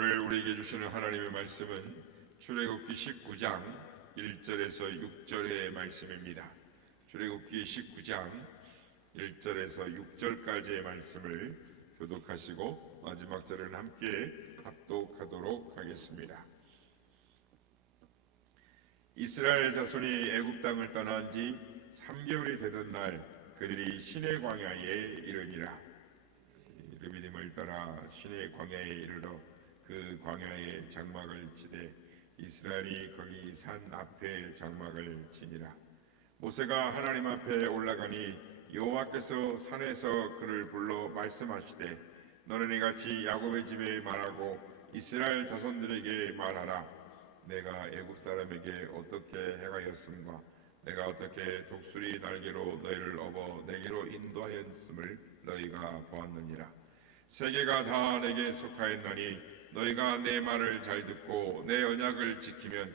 오늘 우리에게 주시는 하나님의 말씀은 출애굽기 19장 1절에서 6절의 말씀입니다. 출애굽기 19장 1절에서 6절까지의 말씀을 교독하시고 마지막 절은 함께 합독하도록 하겠습니다. 이스라엘 자손이 애굽 땅을 떠난 지 3개월이 되던 날 그들이 시내 광야에 이르니라. 르비딤을 따라 시내 광야에 이르러 그 광야에 장막을 치되 이스라엘이 거기 산 앞에 장막을 치니라. 모세가 하나님 앞에 올라가니 여호와께서 산에서 그를 불러 말씀하시되 너는 이같이 야곱의 집에 말하고 이스라엘 자손들에게 말하라. 내가 애굽 사람에게 어떻게 행하였음과 내가 어떻게 독수리 날개로 너희를 업어 내게로 인도하였음을 너희가 보았느니라. 세계가 다 내게 속하였나니 너희가 내 말을 잘 듣고 내 언약을 지키면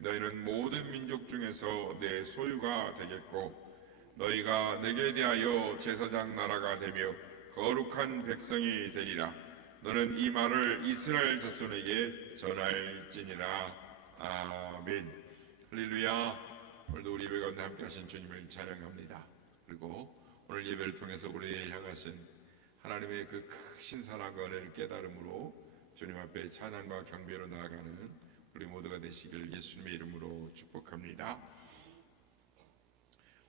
너희는 모든 민족 중에서 내 소유가 되겠고 너희가 내게 대하여 제사장 나라가 되며 거룩한 백성이 되리라. 너는 이 말을 이스라엘 자손에게 전할지니라. 아멘. 할렐루야. 오늘도 우리 예배 가운데 함께 하신 주님을 찬양합니다. 그리고 오늘 예배를 통해서 우리를 향하신 하나님의 그 크신 사랑과 은혜를 깨달음으로 주님 앞에 찬양과 경배로 나아가는 우리 모두가 되시길 예수님의 이름으로 축복합니다.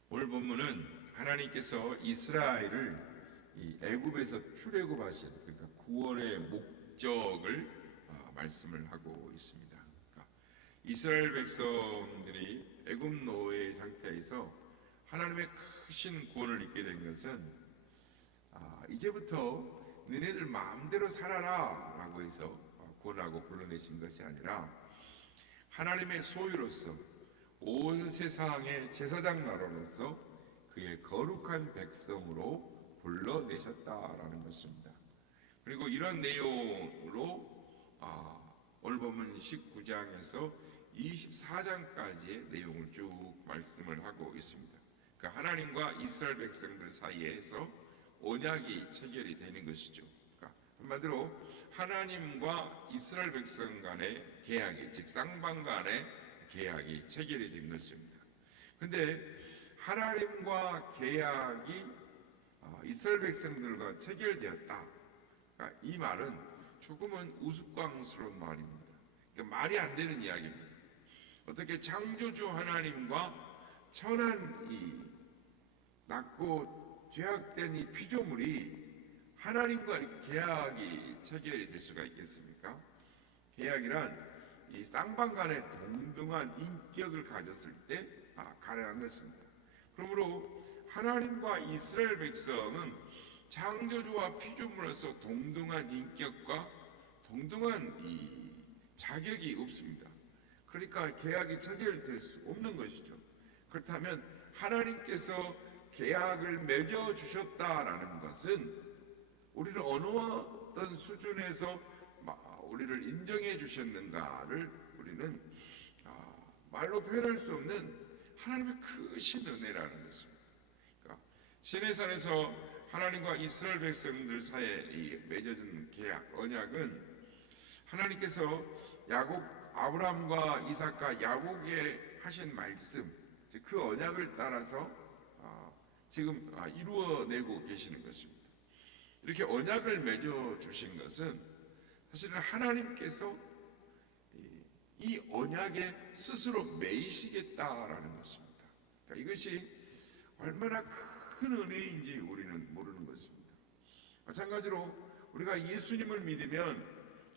오늘 본문은 하나님께서 이스라엘을 이 애굽에서 출애굽하신 그러니까 구원의 목적을 말씀을 하고 있습니다. 그러니까 이스라엘 백성들이 애굽 노예 상태에서 하나님의 크신 구원을 입게 된 것은 이제부터 너네들 마음대로 살아라 라고 해서 구원하고 불러내신 것이 아니라 하나님의 소유로서 온 세상의 제사장 나라로서 그의 거룩한 백성으로 불러내셨다라는 것입니다. 그리고 이런 내용으로 오늘 보면 19장에서 24장까지의 내용을 쭉 말씀을 하고 있습니다. 그러니까 하나님과 이스라엘 백성들 사이에서 언약이 체결이 되는 것이죠. 그러니까 한마디로 하나님과 이스라엘 백성 간의 계약이, 즉 쌍방 간의 계약이 체결이 된 것입니다. 그런데 하나님과 계약이 이스라엘 백성들과 체결되었다. 그러니까 이 말은 조금은 우스꽝스러운 말입니다. 그러니까 말이 안 되는 이야기입니다. 어떻게 창조주 하나님과 천한 이 낮고 죄악된 이 피조물이 하나님과 이렇게 계약이 체결이 될 수가 있겠습니까? 계약이란 이 쌍방 간의 동등한 인격을 가졌을 때 가능한 것입니다. 그러므로 하나님과 이스라엘 백성은 창조주와 피조물로서 동등한 인격과 동등한 이 자격이 없습니다. 그러니까 계약이 체결될 수 없는 것이죠. 그렇다면 하나님께서 계약을 맺어 주셨다라는 것은 우리를 어느 어떤 수준에서 우리를 인정해 주셨는가를 우리는 말로 표현할 수 없는 하나님의 크신 은혜라는 것입니다. 그러니까 시내산에서 하나님과 이스라엘 백성들 사이에 맺어진 계약, 언약은 하나님께서 야곱, 아브라함과 이삭과 야곱에게 하신 말씀, 즉 그 언약을 따라서 지금 이루어내고 계시는 것입니다. 이렇게 언약을 맺어 주신 것은 사실은 하나님께서 이 언약에 스스로 매이시겠다라는 것입니다. 그러니까 이것이 얼마나 큰 은혜인지 우리는 모르는 것입니다. 마찬가지로 우리가 예수님을 믿으면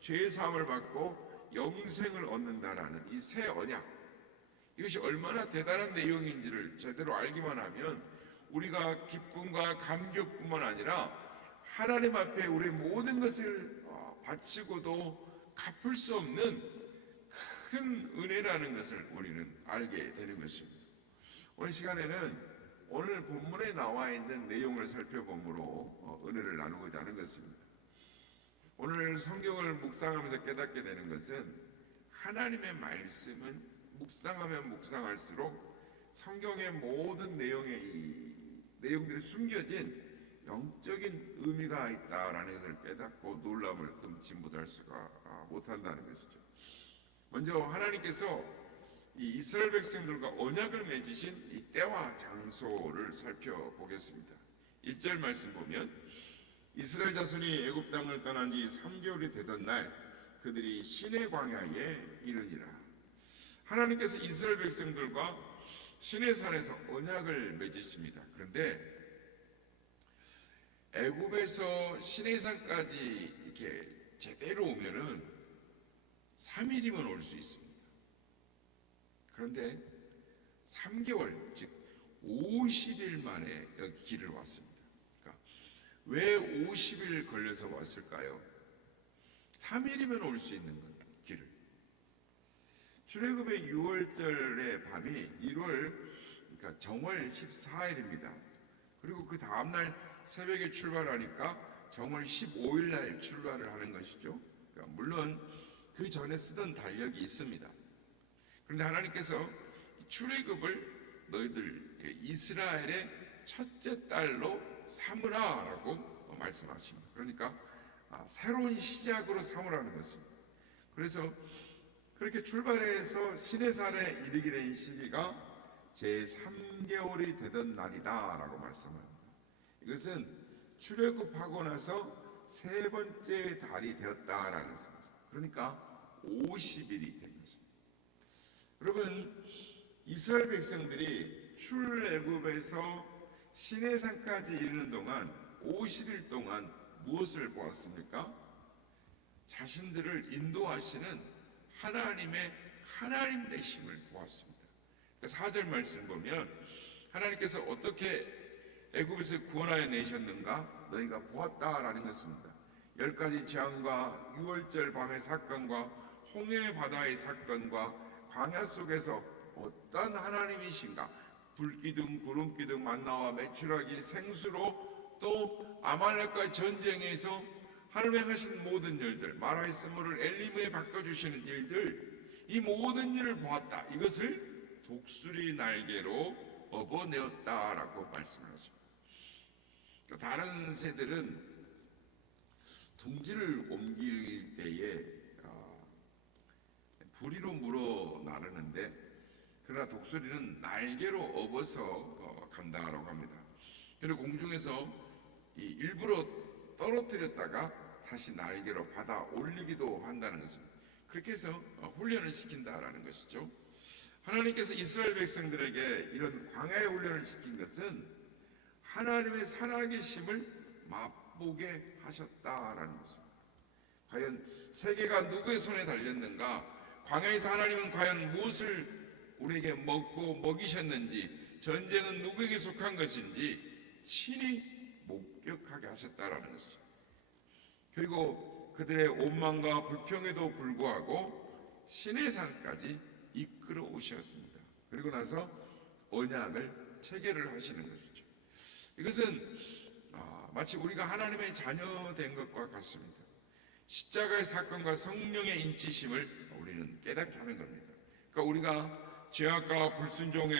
죄의 사함을 받고 영생을 얻는다라는 이 새 언약, 이것이 얼마나 대단한 내용인지를 제대로 알기만 하면 우리가 기쁨과 감격뿐만 아니라 하나님 앞에 우리의 모든 것을 바치고도 갚을 수 없는 큰 은혜라는 것을 우리는 알게 되는 것입니다. 오늘 시간에는 오늘 본문에 나와 있는 내용을 살펴봄으로 은혜를 나누고자 하는 것입니다. 오늘 성경을 묵상하면서 깨닫게 되는 것은 하나님의 말씀은 묵상하면 묵상할수록 성경의 모든 내용의 이 내용들이 숨겨진 영적인 의미가 있다라는 것을 깨닫고 놀람을 금치 못한다는 것이죠. 먼저 하나님께서 이 이스라엘 백성들과 언약을 맺으신 이 때와 장소를 살펴보겠습니다. 1절 말씀 보면 이스라엘 자손이 애굽 땅을 떠난 지 3개월이 되던 날 그들이 시내 광야에 이르니라. 하나님께서 이스라엘 백성들과 시내산에서 언약을 맺으십니다. 그런데 애굽에서 시내산까지 이렇게 제대로 오면은 3일이면 올 수 있습니다. 그런데 3개월, 즉 50일 만에 여기 길을 왔습니다. 그러니까 왜 50일 걸려서 왔을까요? 3일이면 올 수 있는 건 길을. 출애굽의 6월절의 밤이 1월, 그러니까 정월 14일입니다. 그리고 그 다음날 새벽에 출발하니까 정월 15일 날 출발을 하는 것이죠. 그러니까 물론 그 전에 쓰던 달력이 있습니다. 그런데 하나님께서 출애굽을 너희들 이스라엘의 첫째 달로 삼으라라고 말씀하십니다. 그러니까 새로운 시작으로 삼으라는 것입니다. 그래서 그렇게 출발해서 시내산에 이르게 된 시기가 제3개월이 되던 날이다라고 말씀합니다. 이것은 출애굽하고 나서 세 번째 달이 되었다라는 것입니다. 그러니까 50일이 된 것입니다. 여러분, 이스라엘 백성들이 출애굽에서 시내산까지 이르는 동안 50일 동안 무엇을 보았습니까? 자신들을 인도하시는 하나님의 하나님 되심을 보았습니다. 4절 말씀 보면 하나님께서 어떻게 애굽에서 구원하여 내셨는가 너희가 보았다라는 것입니다. 10가지 재앙과 6월절 밤의 사건과 홍해 바다의 사건과 광야 속에서 어떤 하나님이신가, 불기둥 구름기둥 만나와 메추라기 생수로 또 아말렉과의 전쟁에서 하나님의 하신 모든 일들, 마라의 쓴물을 엘리무에 바꿔주시는 일들, 이 모든 일을 보았다. 이것을 독수리 날개로 업어내었다라고 말씀하십니다. 다른 새들은 둥지를 옮길 때에 부리로 물어 나르는데, 그러나 독수리는 날개로 업어서 간다라고 합니다. 그리고 공중에서 일부러 떨어뜨렸다가 다시 날개로 받아 올리기도 한다는 것입니다. 그렇게 해서 훈련을 시킨다라는 것이죠. 하나님께서 이스라엘 백성들에게 이런 광야의 훈련을 시킨 것은 하나님의 살아계심을 맛보게 하셨다라는 것입니다. 과연 세계가 누구의 손에 달렸는가? 광야에서 하나님은 과연 무엇을 우리에게 먹고 먹이셨는지, 전쟁은 누구에게 속한 것인지 친히 목격하게 하셨다라는 것이죠. 그리고 그들의 오만과 불평에도 불구하고 시내산까지 이끌어 오셨습니다. 그리고 나서 언약을 체결을 하시는 것이죠. 이것은 마치 우리가 하나님의 자녀된 것과 같습니다. 십자가의 사건과 성령의 인치심을 우리는 깨닫게 하는 겁니다. 그러니까 우리가 죄악과 불순종에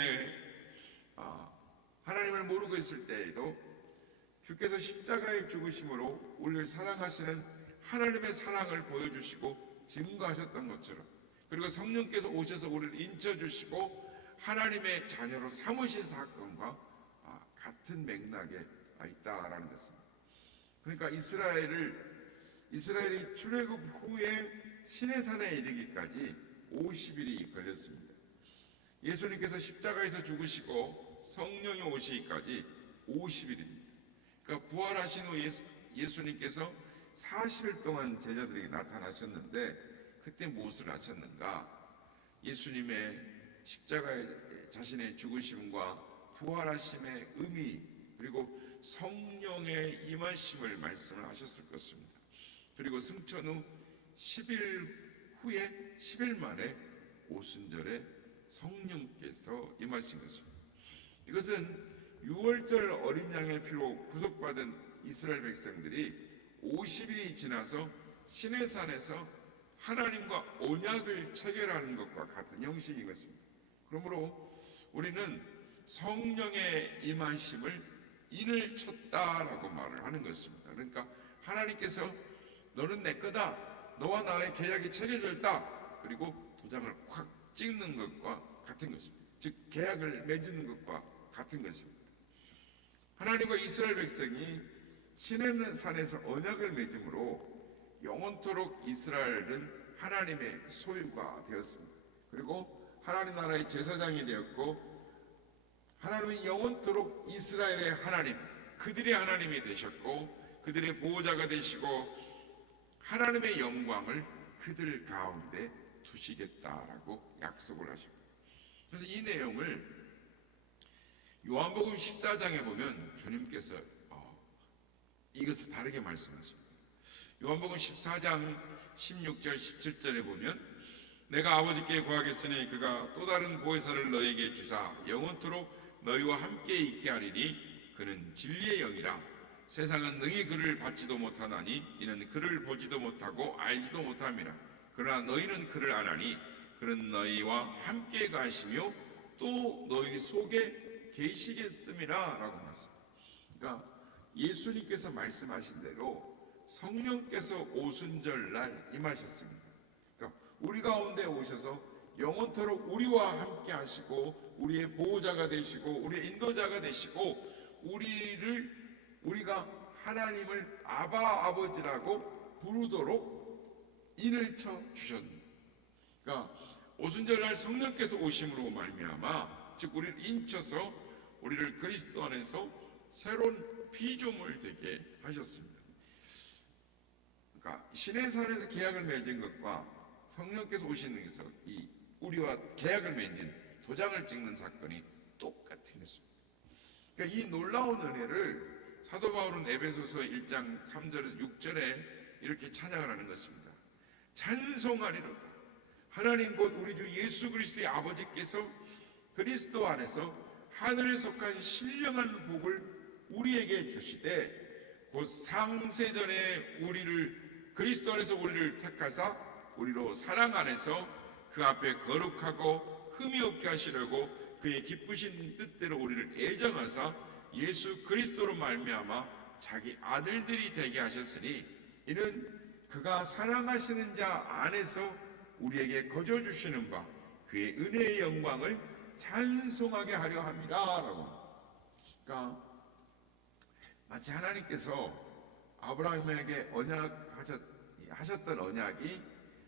하나님을 모르고 있을 때에도 주께서 십자가의 죽으심으로 우리를 사랑하시는 하나님의 사랑을 보여주시고 증거하셨던 것처럼, 그리고 성령께서 오셔서 우리를 인쳐주시고 하나님의 자녀로 삼으신 사건과 같은 맥락에 있다라는 것입니다. 그러니까 이스라엘이 출애굽 후에 시내산에 이르기까지 50일이 걸렸습니다. 예수님께서 십자가에서 죽으시고 성령이 오시기까지 50일입니다. 그러니까 부활하신 후 예수님께서 40일 동안 제자들에게 나타나셨는데 그때 무엇을 하셨는가? 예수님의 십자가의 자신의 죽으심과 부활하심의 의미, 그리고 성령의 임하심을 말씀을 하셨을 것입니다. 그리고 승천 후 10일 후에 10일 만에 오순절에 성령께서 임하신 것입니다. 이것은 6월절 어린 양의 피로 구속받은 이스라엘 백성들이 50일이 지나서 시내산에서 하나님과 언약을 체결하는 것과 같은 형식인 것입니다. 그러므로 우리는 성령의 임하심을 인을 쳤다라고 말을 하는 것입니다. 그러니까 하나님께서 너는 내 거다, 너와 나의 계약이 체결됐다, 그리고 도장을 확 찍는 것과 같은 것입니다. 즉 계약을 맺는 것과 같은 것입니다. 하나님과 이스라엘 백성이 시내산에서 언약을 맺음으로 영원토록 이스라엘은 하나님의 소유가 되었습니다. 그리고 하나님 나라의 제사장이 되었고, 하나님은 영원토록 이스라엘의 하나님, 그들의 하나님이 되셨고, 그들의 보호자가 되시고, 하나님의 영광을 그들 가운데 두시겠다라고 약속을 하십니다. 그래서 이 내용을 요한복음 14장에 보면 주님께서 이것을 다르게 말씀하십니다. 요한복음 14장 16절 17절에 보면 내가 아버지께 구하겠으니 그가 또 다른 보혜사를 너에게 주사 영원토록 너희와 함께 있게 하리니 그는 진리의 영이라. 세상은 능히 그를 받지도 못하나니 이는 그를 보지도 못하고 알지도 못함이라. 그러나 너희는 그를 아나니 그는 너희와 함께 가시며 또 너희 속에 계시겠음이라 라고 말씀합니다. 그러니까 예수님께서 말씀하신 대로 성령께서 오순절날 임하셨습니다. 그러니까 우리 가운데 오셔서 영원토록 우리와 함께 하시고 우리의 보호자가 되시고 우리의 인도자가 되시고 우리가 하나님을 아바 아버지라고 부르도록 인을 쳐 주셨습니다. 그러니까 오순절날 성령께서 오심으로 말미암아 즉 우리를 인쳐서 우리를 그리스도 안에서 새로운 피조물 되게 하셨습니다. 그러니까 시내산에서 계약을 맺은 것과 성령께서 오시는 것에서 이 우리와 계약을 맺는 도장을 찍는 사건이 똑같은 것입니다. 그러니까 이 놀라운 은혜를 사도 바울은 에베소서 1장 3절에서 6절에 이렇게 찬양을 하는 것입니다. 찬송하리로다. 하나님 곧 우리 주 예수 그리스도의 아버지께서 그리스도 안에서 하늘에 속한 신령한 복을 우리에게 주시되 곧 상세전에 그리스도 안에서 우리를 택하사 우리로 사랑 안에서 그 앞에 거룩하고 흠이 없게 하시려고 그의 기쁘신 뜻대로 우리를 애정하사 예수 그리스도로 말미암아 자기 아들들이 되게 하셨으니 이는 그가 사랑하시는 자 안에서 우리에게 거저 주시는 바 그의 은혜의 영광을 찬송하게 하려 함이라 라고. 그러니까 마치 하나님께서 아브라함에게 하셨던 언약이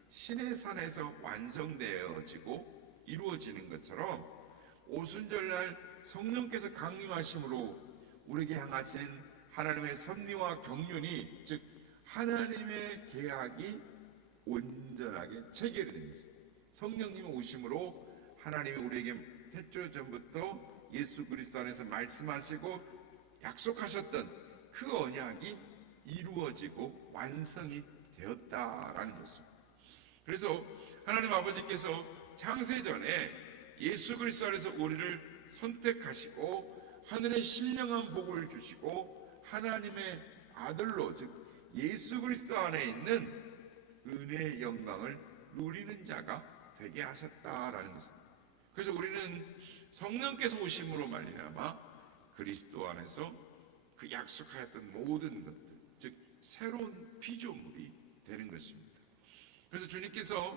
시내산에서 완성되어지고 이루어지는 것처럼 오순절날 성령께서 강림하심으로 우리에게 향하신 하나님의 섭리와 경륜이 즉 하나님의 계약이 온전하게 체결이 됩니다. 성령님의 오심으로 하나님이 우리에게 태초 전부터 예수 그리스도 안에서 말씀하시고 약속하셨던 그 언약이 이루어지고 완성이 되었다라는 것입니다. 그래서 하나님 아버지께서 창세전에 예수 그리스도 안에서 우리를 선택하시고 하늘의 신령한 복을 주시고 하나님의 아들로 즉 예수 그리스도 안에 있는 은혜의 영광을 누리는 자가 되게 하셨다라는 것입니다. 그래서 우리는 성령께서 오심으로 말미암아 그리스도 안에서 그 약속하였던 모든 것들 즉 새로운 피조물이 되는 것입니다. 그래서 주님께서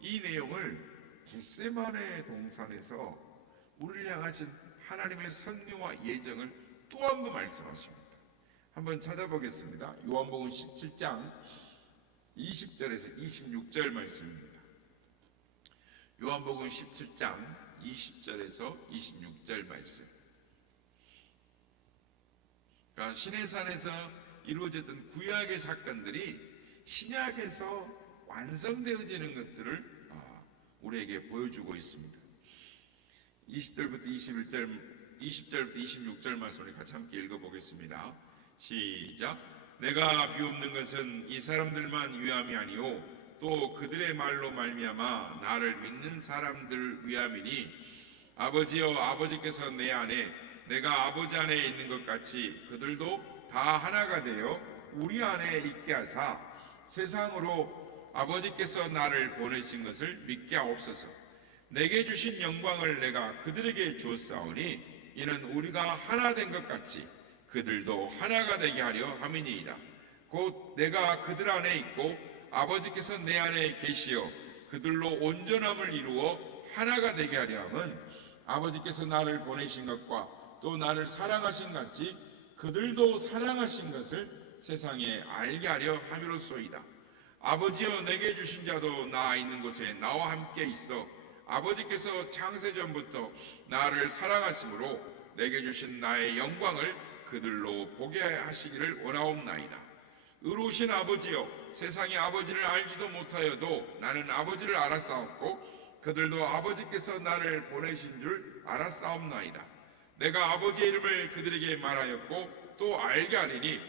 이 내용을 겟세마네 동산에서 우리를 향하신 하나님의 섭리와 예정을 또 한 번 말씀하십니다. 한번 찾아보겠습니다. 요한복음 17장 20절에서 26절 말씀입니다. 요한복음 17장 20절에서 26절 말씀. 그러니까 시내산에서 이루어졌던 구약의 사건들이 신약에서 완성되어지는 것들을 우리에게 보여주고 있습니다. 20절부터 20절부터 26절 말씀을 같이 함께 읽어보겠습니다. 시작. 내가 비옵는 것은 이 사람들만 위함이 아니오 또 그들의 말로 말미암아 나를 믿는 사람들 위함이니 아버지여 아버지께서 내 안에 내가 아버지 안에 있는 것 같이 그들도 다 하나가 되어 우리 안에 있게 하사 세상으로 아버지께서 나를 보내신 것을 믿게 하옵소서. 내게 주신 영광을 내가 그들에게 주었사오니 이는 우리가 하나 된 것 같이 그들도 하나가 되게 하려 함이니이다. 곧 내가 그들 안에 있고 아버지께서 내 안에 계시어 그들로 온전함을 이루어 하나가 되게 하려 함은 아버지께서 나를 보내신 것과 또 나를 사랑하신 같이 그들도 사랑하신 것을 세상에 알게 하려 함이로소이다. 아버지여 내게 주신 자도 나 있는 곳에 나와 함께 있어 아버지께서 창세전부터 나를 사랑하심으로 내게 주신 나의 영광을 그들로 보게 하시기를 원하옵나이다. 의로우신 아버지여 세상이 아버지를 알지도 못하여도 나는 아버지를 알았사옵고 그들도 아버지께서 나를 보내신 줄 알았사옵나이다. 내가 아버지의 이름을 그들에게 말하였고 또 알게 하리니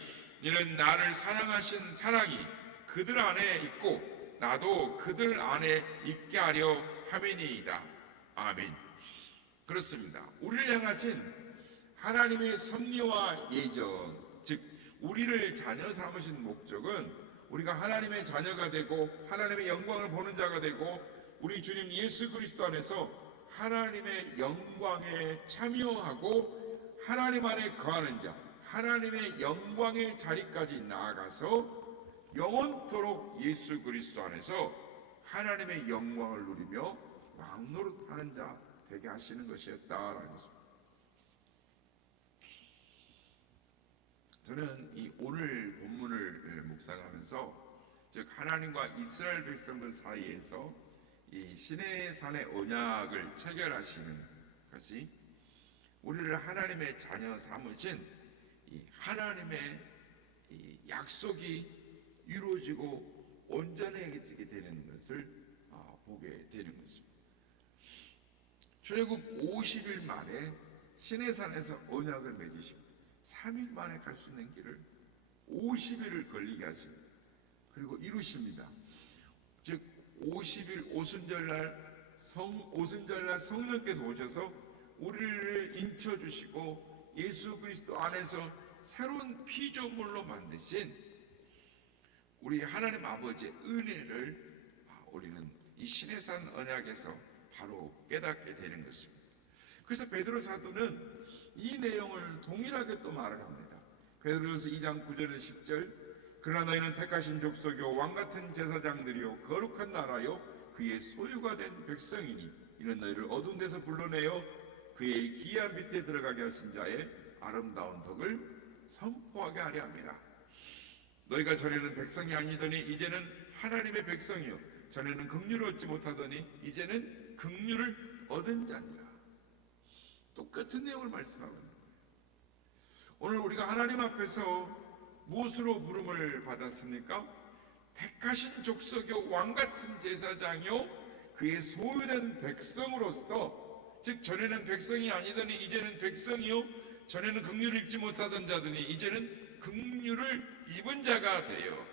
이는 나를 사랑하신 사랑이 그들 안에 있고 나도 그들 안에 있게 하려 함이니이다. 아멘. 그렇습니다. 우리를 향하신 하나님의 섭리와 예정, 즉 우리를 자녀 삼으신 목적은 우리가 하나님의 자녀가 되고 하나님의 영광을 보는 자가 되고 우리 주님 예수 그리스도 안에서 하나님의 영광에 참여하고 하나님 안에 거하는 자, 하나님의 영광의 자리까지 나아가서 영원토록 예수 그리스도 안에서 하나님의 영광을 누리며 왕노릇하는 자 되게 하시는 것이었다라는 것입니다. 저는 이 오늘 본문을 묵상하면서 즉 하나님과 이스라엘 백성들 사이에서 이 시내산의 언약을 체결하시는 것이 우리를 하나님의 자녀 삼으신 이 하나님의 이 약속이 이루어지고 온전해지게 되는 것을 보게 되는 것입니다. 출애굽 50일 만에 시내산에서 언약을 맺으십니다. 3일 만에 갈 수 있는 길을 50일을 걸리게 하십니다. 그리고 이루십니다. 즉 50일 오순절날 성령께서 오셔서 우리를 인쳐주시고 예수 그리스도 안에서 새로운 피조물로 만드신 우리 하나님 아버지의 은혜를 우리는 이 시내산 언약에서 바로 깨닫게 되는 것입니다. 그래서 베드로 사도는 이 내용을 동일하게 또 말을 합니다. 베드로전서 2장 9절에서 10절 그러나 너희는 택하신 족속이요 왕같은 제사장들이요 거룩한 나라요 그의 소유가 된 백성이니 이는 너희를 어두운 데서 불러내어 그의 기한 밑에 들어가게 하신 자의 아름다운 덕을 선포하게 하려 함이라. 너희가 전에는 백성이 아니더니 이제는 하나님의 백성이요 전에는 긍휼을 얻지 못하더니 이제는 긍휼을 얻은 자니라. 똑같은 내용을 말씀하고 있는 거예요. 오늘 우리가 하나님 앞에서 무엇으로 부름을 받았습니까? 택하신 족속이요 왕같은 제사장이요 그의 소유된 백성으로서, 즉 전에는 백성이 아니더니 이제는 백성이요 전에는 긍휼을 입지 못하던 자더니 이제는 긍휼을 입은 자가 되어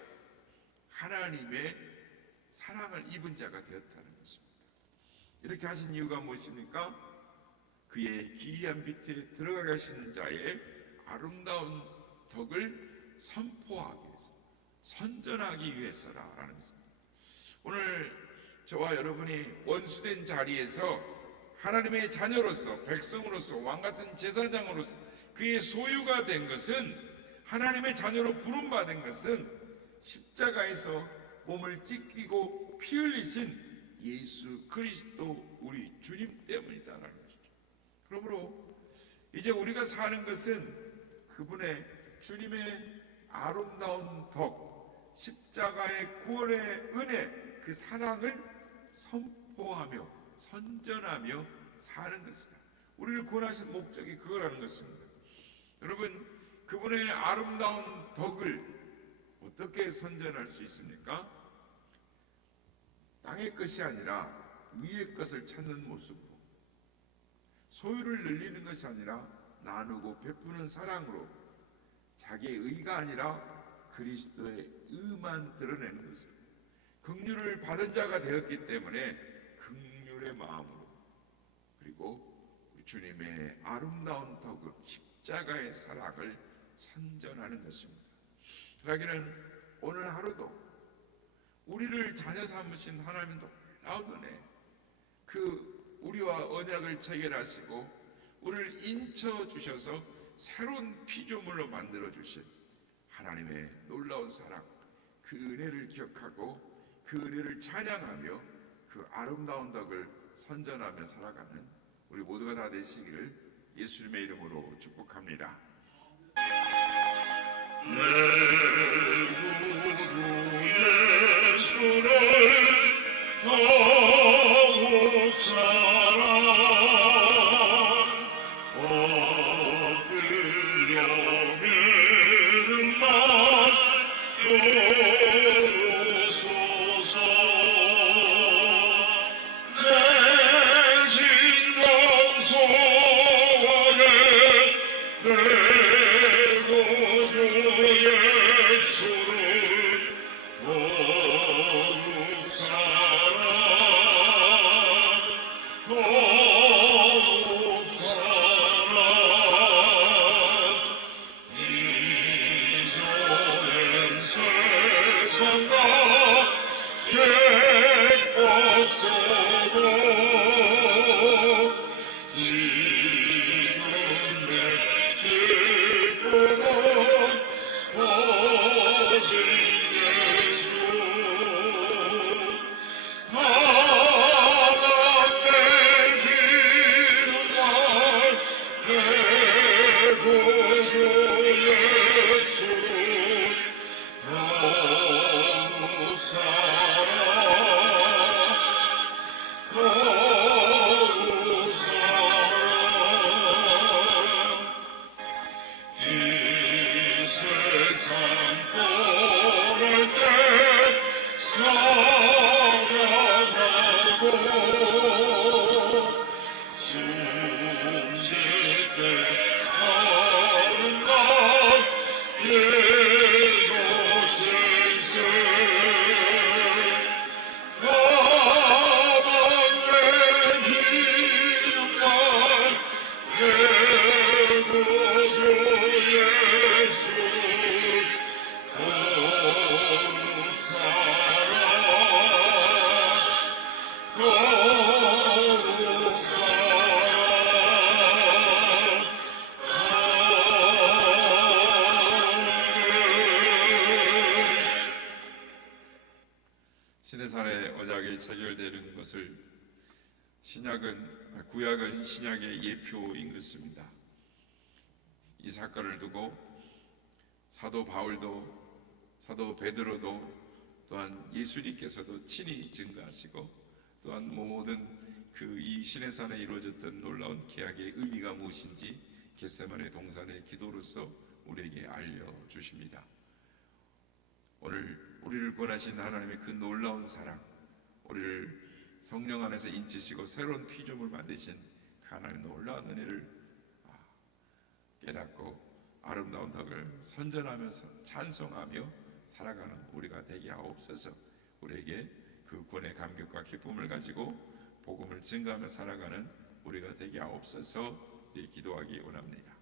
하나님의 사랑을 입은 자가 되었다는 것입니다. 이렇게 하신 이유가 무엇입니까? 그의 기이한 밑에 들어가 계시는 자의 아름다운 덕을 선포하기 위해서, 선전하기 위해서라는 것입니다. 오늘 저와 여러분이 원수된 자리에서 하나님의 자녀로서, 백성으로서, 왕같은 제사장으로서 그의 소유가 된 것은, 하나님의 자녀로 부름받은 것은 십자가에서 몸을 찢기고 피 흘리신 예수 그리스도 우리 주님 때문이다라는 것이죠. 그러므로 이제 우리가 사는 것은 그분의 주님의 아름다운 덕, 십자가의 구원의 은혜, 그 사랑을 선포하며 선전하며 사는 것이다. 우리를 구원하신 목적이 그거라는 것입니다. 여러분, 그분의 아름다운 덕을 어떻게 선전할 수 있습니까? 땅의 것이 아니라 위의 것을 찾는 모습으로, 소유를 늘리는 것이 아니라 나누고 베푸는 사랑으로, 자기의 의가 아니라 그리스도의 의만 드러내는 것으로, 긍휼을 받은 자가 되었기 때문에 긍휼의 마음으로, 그리고 주님의 아름다운 덕을, 십자가의 사랑을 선전하는 것입니다. 그러기는 오늘 하루도 우리를 자녀 삼으신 하나님의 놀라운 은혜, 그 우리와 언약을 체결하시고 우리를 인쳐 주셔서 새로운 피조물로 만들어 주신 하나님의 놀라운 사랑, 그 은혜를 기억하고 그 은혜를 찬양하며 그 아름다운 덕을 선전하며 살아가는 우리 모두가 다 되시기를 예수님의 이름으로 축복합니다. 내 구주 예수를 더욱 사랑 얻으려 믿음만 주소서. 내 진정성에 내 구주 예수를 더욱 사랑 더욱 사랑 이전엔 세상과 깨끗어도 지금 내 기쁨은 오직 예수. 하나님의 기름만 내 구주 예수를 더욱 사랑 더욱 사랑 이 세상 떠날 때 살아가고 숨쉴 때 하는 날 이곳에서 하나님의 기름만 내 구주 예수 더욱 사랑 더욱 사랑 시내산의 언약이 체결되는 것을 구약은 신약의 예표인 것입니다. 이 사건을 두고 사도 바울도 사도 베드로도 또한 예수님께서도 친히 증거하시고 또한 모든 이 시내산에 이루어졌던 놀라운 계약의 의미가 무엇인지 겟세마네 동산의 기도로서 우리에게 알려주십니다. 오늘 우리를 구원하신 하나님의 그 놀라운 사랑, 우리를 성령 안에서 인치시고 새로운 피조물 만드신 그 하나님의 놀라운 은혜를 깨닫고 아름다운 덕을 선전하면서 찬송하며 살아가는 우리가 되게 하옵소서. 우리에게 그 구원의 감격과 기쁨을 가지고 복음을 증거하며 살아가는 우리가 되게 하옵소서. 기도하기 원합니다.